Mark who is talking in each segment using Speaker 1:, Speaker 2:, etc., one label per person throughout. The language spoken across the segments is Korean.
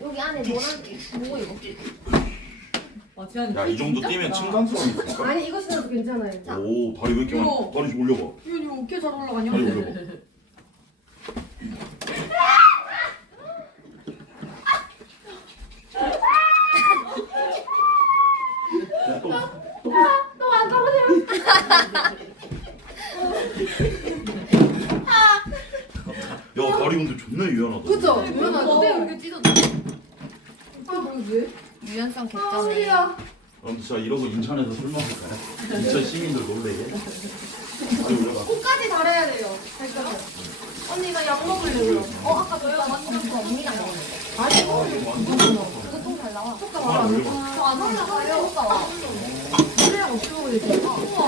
Speaker 1: 여기 안에 노란 뭐 이거?
Speaker 2: 아,
Speaker 3: 야이 정도 뛰면 층간소음이 있을까?
Speaker 4: 아니 이거 신어도 괜찮아요.
Speaker 3: 오 다리 왜 이렇게 많아?
Speaker 2: 이거.
Speaker 3: 다리 좀 올려봐.
Speaker 2: 이거 이거 어깨 잘 올라가냐?
Speaker 3: 다리 올려봐. 야, 또.
Speaker 4: 또안 떨어져요.
Speaker 3: 야 다리 근데 존나 유연하다.
Speaker 4: 그죠? 유연하죠?
Speaker 2: 어때 이렇게 찢어져?
Speaker 4: 아 뭐지?
Speaker 1: 유연성
Speaker 4: 아
Speaker 1: 개쩌네.
Speaker 4: 소리야.
Speaker 3: 그럼 진짜 이러고 인천에서 술 먹을까요? 인천 시민들 놀래게. 올려봐.
Speaker 4: 코까지 달아야 돼요. 언니가 약 먹으려고요.
Speaker 1: 어 아까 저희가 언니랑 먹었는데.
Speaker 4: 아니
Speaker 3: 아 이거 완전 좋다.
Speaker 1: 그거 통잘 나와.
Speaker 4: 코가
Speaker 3: 하나
Speaker 4: 와라.
Speaker 3: 올려봐.
Speaker 1: 저안 올라가요. 오빠 와.
Speaker 4: 술이랑 없이 먹어야 돼.
Speaker 1: 우와.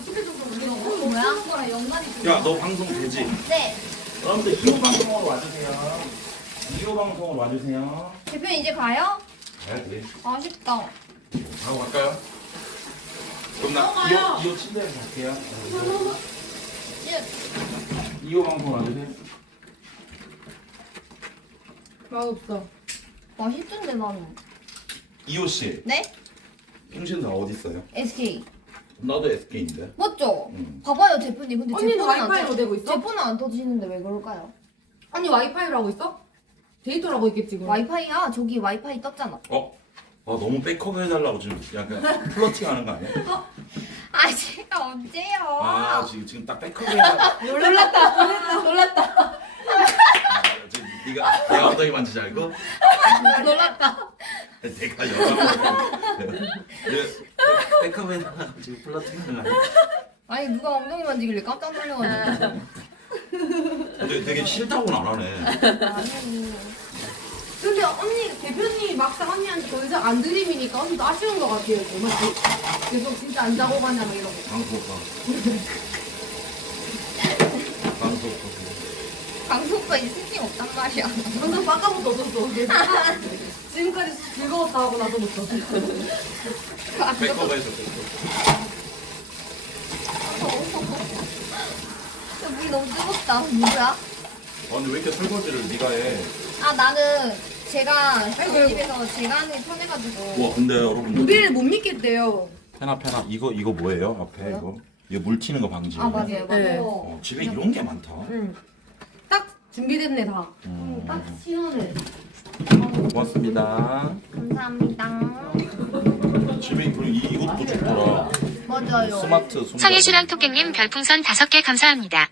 Speaker 4: 어떻게 좀
Speaker 1: 이거 뭐야? 거랑 연관이 좀.
Speaker 3: 야너 방송 되지?
Speaker 1: 네.
Speaker 3: 여러분들 2호 방송으로 와주세요. 2호 방송으로 와주세요.
Speaker 1: 대표님 이제 가요?
Speaker 3: 가야지.
Speaker 1: 아쉽다.
Speaker 3: 하고 갈까요? 그럼 나
Speaker 4: 넘어가요.
Speaker 3: 2호, 2호 침대에서 갈게요.
Speaker 1: 예.
Speaker 3: 2호 방송 와주세요.
Speaker 4: 맛없어.
Speaker 1: 맛있던데 나는.
Speaker 3: 2호 씨,
Speaker 1: 네?
Speaker 3: 평신 다 어디 있어요?
Speaker 1: SK.
Speaker 3: 나도 SK인데.
Speaker 1: 맞죠?
Speaker 3: 응.
Speaker 1: 봐봐요 대표님. 근데 제
Speaker 4: 언니는
Speaker 1: 폰은 안
Speaker 4: 와이파이로
Speaker 1: 터-
Speaker 4: 되고 있어?
Speaker 1: 제 폰은 안 터지는데 왜 그럴까요?
Speaker 4: 언니 와이파이로 하고 있어? 데이터로 하고 있겠지 그럼.
Speaker 1: 와이파이야 저기 와이파이 떴잖아.
Speaker 3: 어? 아 너무 백허그 해달라고 지금 약간 플러팅하는 거 아니야?
Speaker 1: 아 제가 언제요?
Speaker 3: 아 지금 지금 딱 백허그 해달라.
Speaker 4: 놀랐다. 놀랐다.
Speaker 3: 아, 지금 네가 내가 엉덩이 만지지 알고?
Speaker 4: 놀랐다.
Speaker 3: 내가 여자. 백허그 해달라고 지금 플러팅하는 거 아니야?
Speaker 1: 아니 누가 엉덩이 만지길래 깜짝 놀라가지고.
Speaker 3: 근데 되게 싫다고는 안 하네.
Speaker 1: 아니.
Speaker 4: 근데 언니 대표님이 막상 언니한테 더 이상 안 드림이니까 언니도 아쉬운 것 같아요. 맞지? 계속 진짜 안 자고 가냐 막 이러고.
Speaker 3: 방송 오빠. 방송 오빠.
Speaker 1: 강수 오빠 이제 스팅 없단 말이야.
Speaker 4: 방금 바꿔부터 없었어. 지금까지 즐거웠다 하고 나서부터.
Speaker 3: 해서 백허그.
Speaker 1: 저 물이 너무 뜨겁다. 누구야?
Speaker 3: 아니 왜 이렇게 설거지를 네가 해?
Speaker 1: 아 나는 제가 저희 집에서 제가 하는 게 편해가지고.
Speaker 3: 와 근데 여러분들
Speaker 4: 우리를 못 믿겠대요.
Speaker 3: 페나 페나 이거 이거 뭐예요 앞에? 이거 이거 물 튀는 거 방지.
Speaker 1: 아 맞아요. 맞아요.
Speaker 4: 네.
Speaker 3: 어, 집에 이런 게 많다.
Speaker 4: 응. 딱 준비됐네 다.
Speaker 3: 음.
Speaker 4: 딱 시원해.
Speaker 3: 고맙습니다.
Speaker 1: 감사합니다.
Speaker 3: 집에 그리고 이- 이것도 좋더라.
Speaker 1: 맞아요.
Speaker 3: 스마트 손.
Speaker 5: 성혜씨랑 토끼님 별풍선 5개 감사합니다.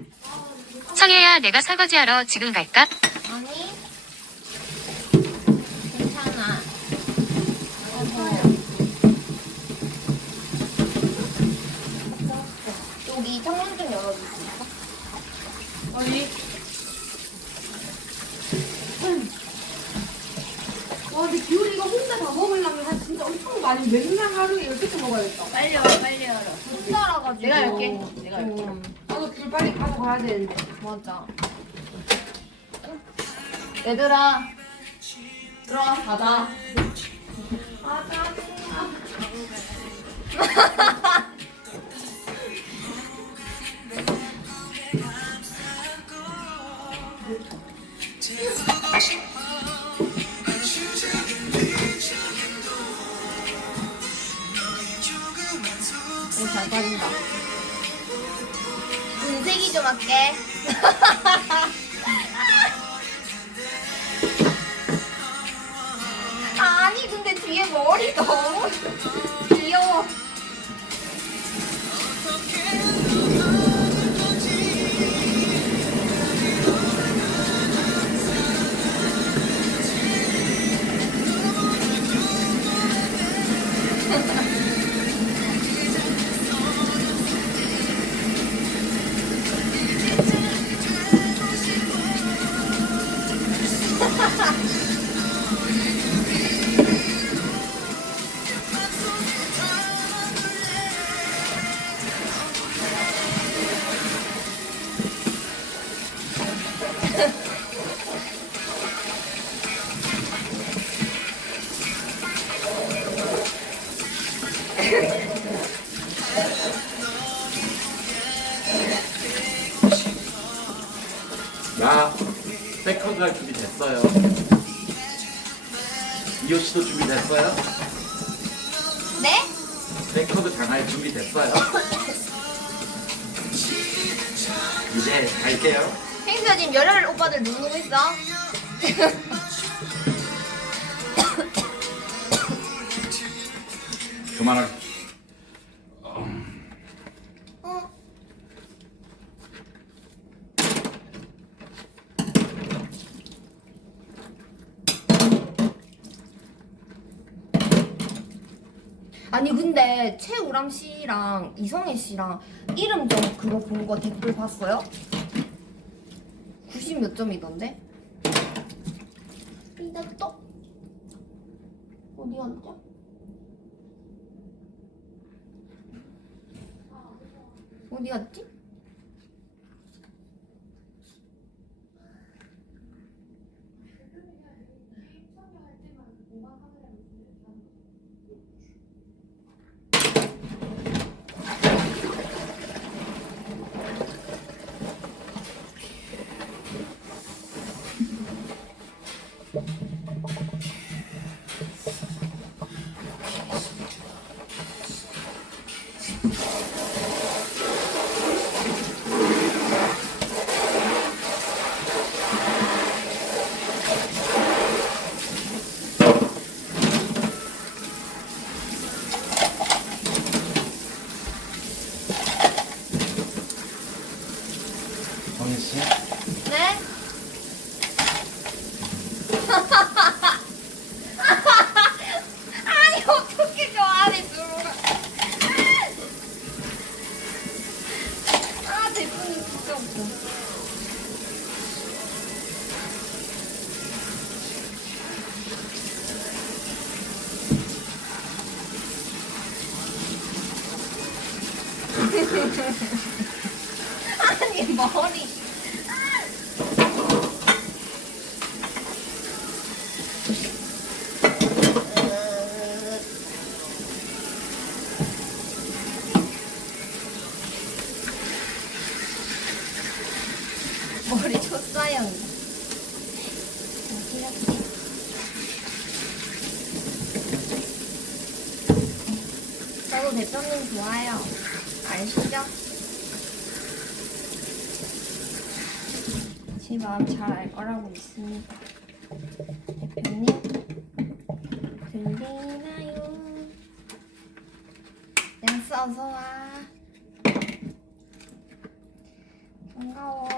Speaker 5: 성혜야 내가 설거지하러 지금 갈까?
Speaker 1: 아니 괜찮아. 여기 창문 좀 열어줄 수 있어?
Speaker 4: 어디? 와 근데 기훈이가 혼자 다 먹으려면 한 진짜 엄청 많이 맨날 하루에 10개씩 먹어야겠다.
Speaker 2: 빨리 열어 빨리 열어.
Speaker 1: 못 살아가지고.
Speaker 2: 내가 열게. 내가 열게.
Speaker 4: 음. 나도 귤 빨리 가져가야 되는데.
Speaker 1: 맞아.
Speaker 2: 얘들아 들어와 가자.
Speaker 4: 아 짜증나.
Speaker 1: 빠진다. 분쇄기 좀 할게. 아니 근데 뒤에 머리 너무
Speaker 3: 이호 씨도 준비됐어요?
Speaker 1: 네?
Speaker 3: 레코드 장할 준비됐어요? 이제 갈게요.
Speaker 1: 행수야 지금 열혈 오빠들 누르고 있어?
Speaker 3: 그만할.
Speaker 1: 어. 아니 근데 최우람 씨랑 이성애 씨랑 이름 좀 그거 본 거 댓글 봤어요? 90 몇 점이던데? 삐졌어? 어디 갔죠? 어디 갔지?
Speaker 3: 씨.
Speaker 1: 네? 아니 어떻게 저 안에 들어가? 아 대표님 진짜 웃겨. 아니 머리. 머리 쳤어요. 어디였지? 저도 대표님 좋아요. 아시죠? 제 마음 잘 알 거라고 믿습니다. 대표님 들리나요? 댄스 어서 와. 반가워.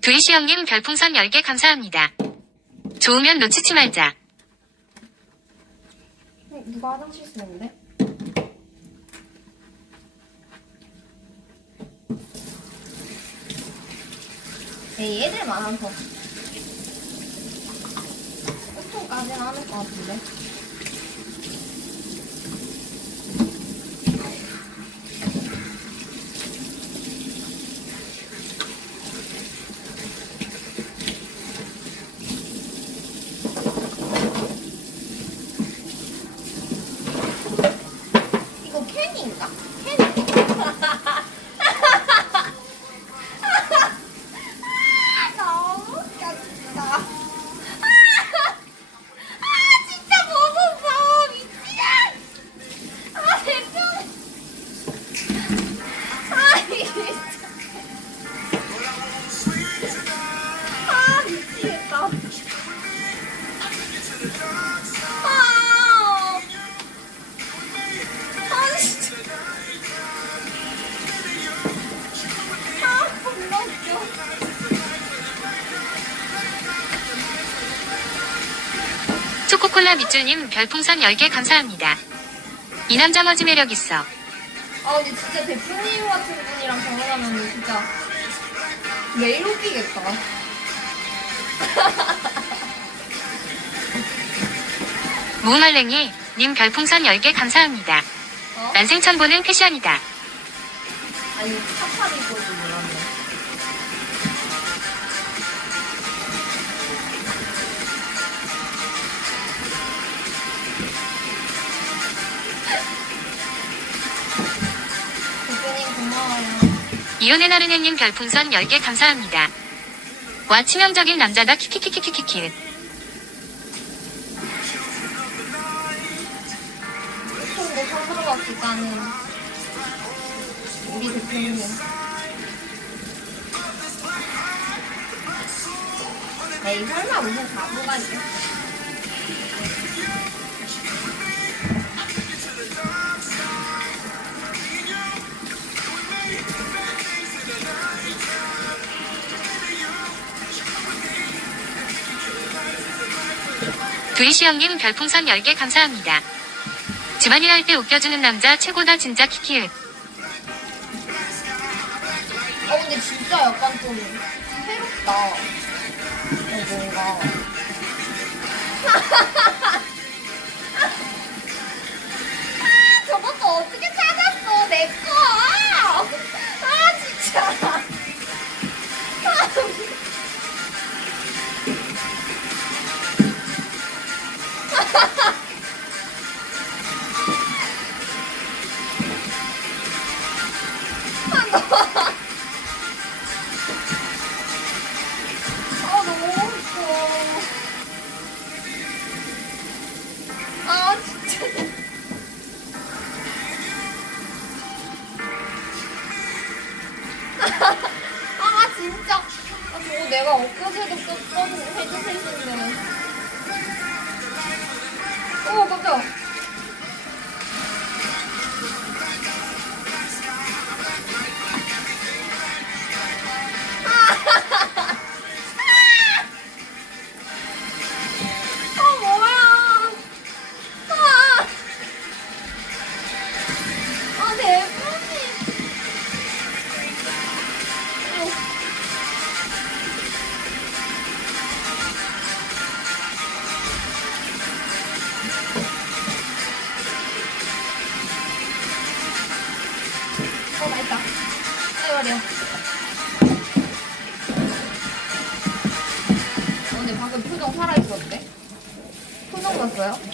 Speaker 5: 두이시 형님 별풍선 10개 감사합니다. 좋으면 놓치지 말자.
Speaker 1: 어, 누가 화장실 쓰는데? 얘들 많아서. 보통까지는 않을 것 같은데.
Speaker 5: 밑줄님 별풍선 10개 감사합니다. 이 남자 머지 매력 있어.
Speaker 1: 아 근데 진짜 대표님 같은 분이랑 결혼하면 진짜 매일 웃기겠다.
Speaker 5: 무말랭이 님 별풍선 10개 감사합니다.
Speaker 1: 어?
Speaker 5: 난생천 보는 패션이다.
Speaker 1: 아니 탑탑 입고 줄
Speaker 5: 나른해님 별풍선 10개 감사합니다. 와 치명적인 남자다 키키키키키키키.
Speaker 1: 우리 대표님. 에이 설마 무슨 바보가 있겠어.
Speaker 5: 두이시 형님 별풍선 10개 감사합니다. 집안일 할 때 웃겨주는 남자 최고다 진짜 키키.
Speaker 1: 어 근데 진짜 약간 좀 새롭다. 어 뭔가. 아 저것도 어떻게 찾았어 내 거. 아 진짜. 아이 말이야. 어, 방금 표정 살아있었대? 표정 봤어요?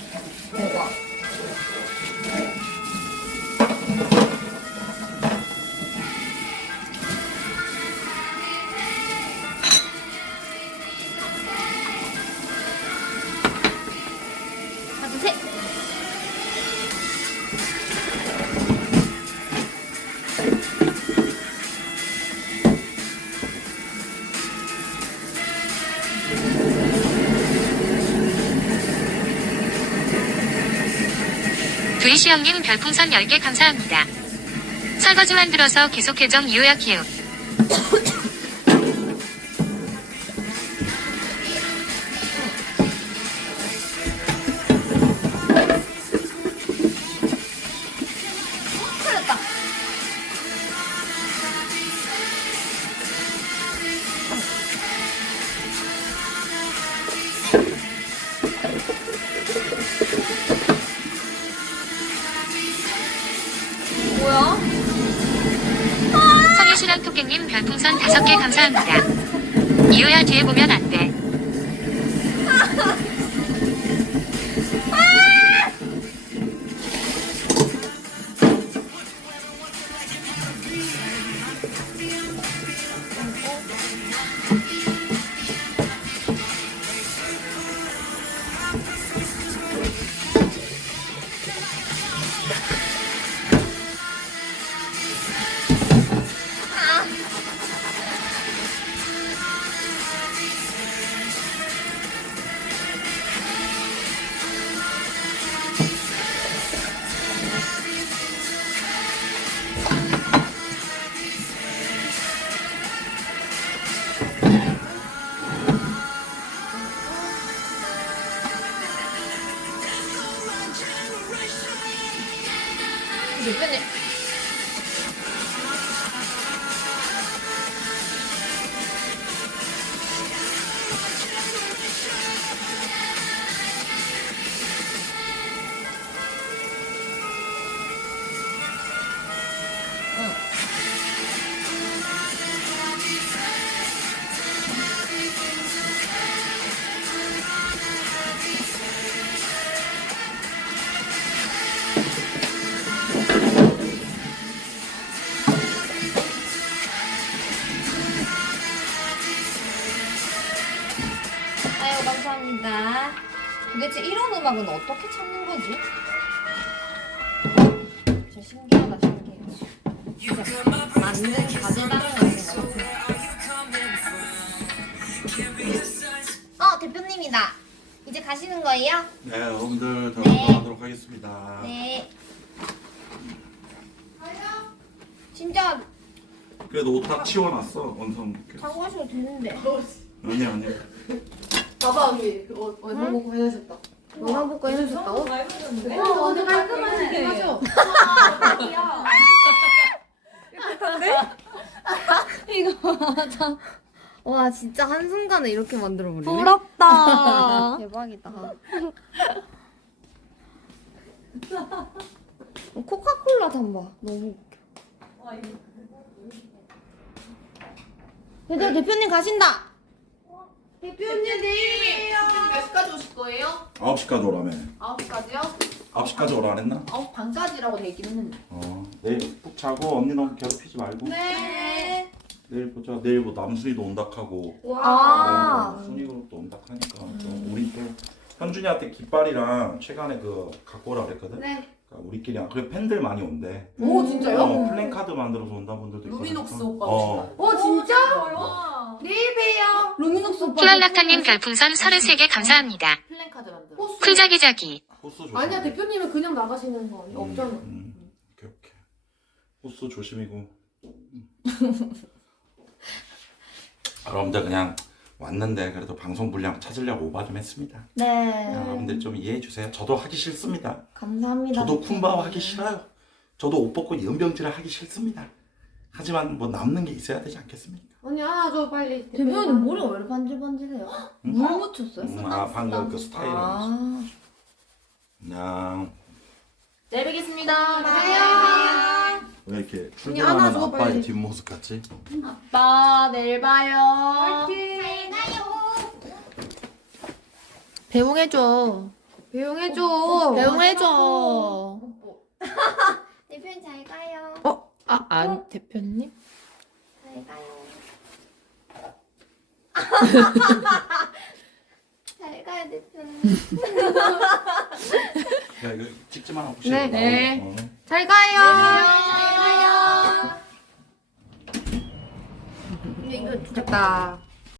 Speaker 5: 형님 별풍선 10개 감사합니다. 설거지 만 들어서 계속 이호야 키읔. 별풍선 5개 감사합니다. 이호야 뒤에 보면 안 돼.
Speaker 1: 도대체 이런 음악은 어떻게 찾는 거지? 진짜 신기하다 신기해. 진짜 맞는 것 같아. 어 대표님이다. 이제 가시는 거예요?
Speaker 3: 네, 여러분들 저
Speaker 1: 네.
Speaker 3: 들어가도록 하겠습니다.
Speaker 1: 네. 진짜
Speaker 3: 그래도 옷다 치워놨어 원성.
Speaker 1: 장구하셔도 되는데.
Speaker 3: 아니 아니.
Speaker 4: 봐봐 언니 옷 먹고 해주셨다
Speaker 1: 너나 볼거 해주셨다고?
Speaker 4: 어 언니 깔끔하시게 하죠
Speaker 1: 이거 맞아. 와 진짜 한순간에 이렇게 만들어 버리네.
Speaker 2: 부럽다.
Speaker 1: 대박이다. 코카콜라 잠봐. 너무 웃겨. 얘들아 대표님 가신다.
Speaker 4: 대표님 내일이에요
Speaker 2: 몇 시까지 오실 거예요?
Speaker 3: 9시까지 오라며.
Speaker 2: 9시까지요?
Speaker 3: 9시까지 오라 안 했나?
Speaker 2: 9시 반까지라고 돼 있긴 했는데.
Speaker 3: 어. 내일 푹 자고 언니 너무 괴롭히지 말고.
Speaker 1: 네.
Speaker 3: 내일 보자. 내일 뭐 남순이도 온다하고.
Speaker 1: 아.
Speaker 3: 어, 순이 그룹도 온다하니까 또 우리 또 현준이한테 깃발이랑 최근에 그 갖고 오라 그랬거든.
Speaker 4: 네.
Speaker 3: 그러니까 우리끼리 안- 그래 팬들 많이 온대.
Speaker 4: 오 진짜요?
Speaker 3: 어, 플랜카드 만들어서 온다 분들도 있고.
Speaker 2: 루미녹스. 오빠
Speaker 3: 어.
Speaker 4: 어 진짜?
Speaker 2: 와.
Speaker 4: 내일 봬요
Speaker 1: 루미녹스 오빠.
Speaker 5: 플랄라카님 별풍선 33개 감사합니다.
Speaker 2: 플랜카드 만들어.
Speaker 4: 호수
Speaker 5: 쿨자기자기.
Speaker 3: 호수 조심.
Speaker 4: 아니야 대표님은 그냥 나가시는 거 아니야? 없잖아
Speaker 3: 음, 오케이 오케이. 호수 조심이고. 여러분들 그냥 왔는데 그래도 방송 분량 찾으려고 오바 좀 했습니다.
Speaker 1: 네.
Speaker 3: 여러분들 좀 이해해 주세요. 저도 하기 싫습니다.
Speaker 1: 감사합니다.
Speaker 3: 저도 쿤바오 하기 싫어요. 저도 옷 벗고 연병질을 하기 싫습니다. 하지만 뭐 남는 게 있어야 되지 않겠습니까?
Speaker 4: 언니 안아줘 빨리
Speaker 1: 대표님 머리가 왜 이렇게 반질반질해요?
Speaker 3: 음?
Speaker 1: 물 묻혔어요?
Speaker 3: 음, 아 방금 그 스타일은
Speaker 1: 아.
Speaker 3: 그냥
Speaker 2: 내일 뵙겠습니다.
Speaker 3: 왜 이렇게 출근하는
Speaker 4: 안아줘,
Speaker 3: 아빠의
Speaker 4: 빨리.
Speaker 3: 뒷모습 같지?
Speaker 2: 아빠 내일 봐요.
Speaker 1: 배웅해줘.
Speaker 4: 배웅해줘
Speaker 1: 배웅해줘. 대표님 잘 가요.
Speaker 2: 아, 안 대표님?
Speaker 1: 잘 가요. 잘 가요 대표님.
Speaker 3: 야 이거 찍지만 하고
Speaker 4: 네.
Speaker 2: 네.
Speaker 3: 어.
Speaker 4: 잘 가요
Speaker 1: 잘 가요.
Speaker 4: 됐다